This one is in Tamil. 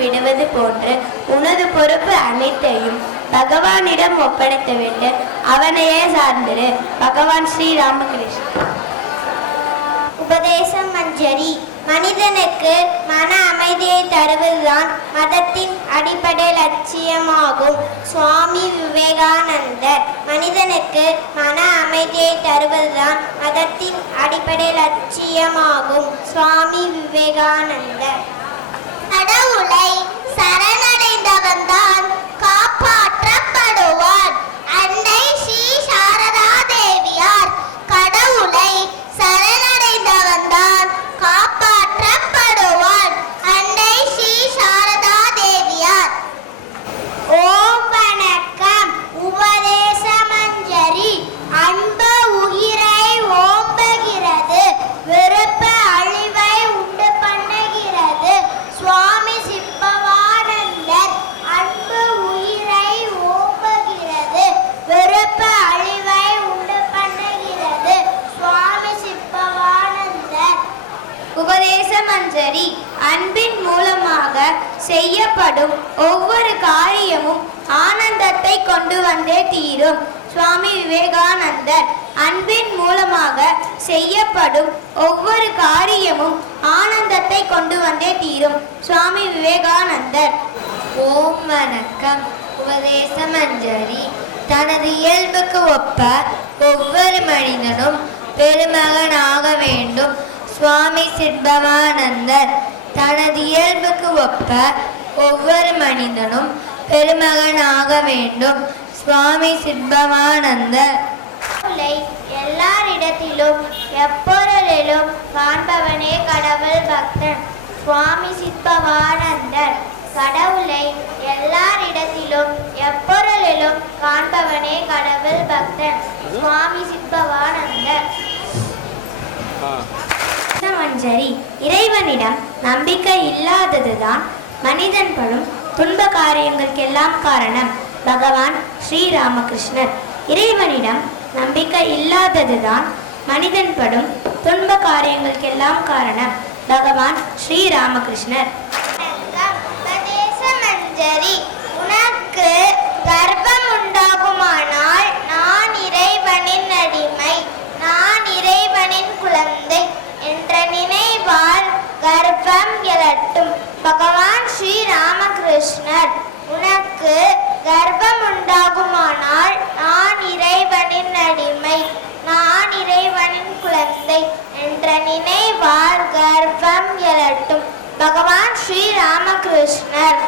விடுவது போன்று உனது பொறுப்பு அனைத்தையும் பகவானிடம் ஒப்படைத்து விட்டு அவனையே சார்ந்திரு. பகவான் ஸ்ரீ ராமகிருஷ்ணன் உபதேசம் மஞ்சரி. மனிதனுக்கு மன அமைதியை தருவதுதான் மதத்தின் அடிப்படை லட்சியமாகும். சுவாமி விவேகானந்தர் மனிதனுக்கு மன அமைதியை தருவதுதான் மதத்தின் அடிப்படை லட்சியமாகும். சுவாமி விவேகானந்தர். உபதேச மஞ்சரி அன்பின் மூலமாக செய்யப்படும் ஒவ்வொரு காரியமும் ஆனந்தத்தை கொண்டு வந்தே தீரும். சுவாமி விவேகானந்தர் அன்பின் மூலமாக செய்யப்படும் ஒவ்வொரு காரியமும் ஆனந்தத்தை கொண்டு வந்தே தீரும். சுவாமி விவேகானந்தர். ஓம் வணக்கம். உபதேச மஞ்சரி தனது இயல்புக்கு ஒப்ப ஒவ்வொரு மனிதனும் பெருமகனாக வேண்டும். சுவாமி சிற்பவானந்தர் தனது இயல்புக்கு ஒப்ப ஒவ்வொரு மனிதனும் பெருமகனாக வேண்டும். சுவாமி சிற்பவானந்தர் கடவுளை எல்லாரிடத்திலும் எப்பொருளிலும் காண்பவனே கடவுள் பக்தன். சுவாமி சித்பவானந்தர் கடவுளை எல்லாரிடத்திலும் எப்பொருளிலும் காண்பவனே கடவுள் பக்தன். சுவாமி சித்பவானந்தர் மஞ்சரி இறைவனிடம் நம்பிக்கை இல்லாததுதான் மனிதன் படும் துன்ப காரியங்களுக்கெல்லாம் காரணம். பகவான் ஸ்ரீராமகிருஷ்ணர். இறைவனிடம் நம்பிக்கை இல்லாததுதான் மனிதன் படும் துன்ப காரியங்களுக்கெல்லாம் காரணம். பகவான் ஸ்ரீராமகிருஷ்ணர். மஞ்சரி உனக்கு கர்ப்பம் உண்டாகுமானால் நான் இறைவனின் அடிமை நான் இறைவனின் குழந்தை என்ற நினைவால் கர்ப்பம் எழட்டும். பகவான் ஸ்ரீ ராமகிருஷ்ணர் உனக்கு கர்ப்பம் உண்டாகுமானால் நான் இறைவனின் அடிமை. நான் இறைவனின் குழந்தை என்ற நினைவால் கர்ப்பம் எழட்டும். பகவான் ஸ்ரீ ராமகிருஷ்ணர்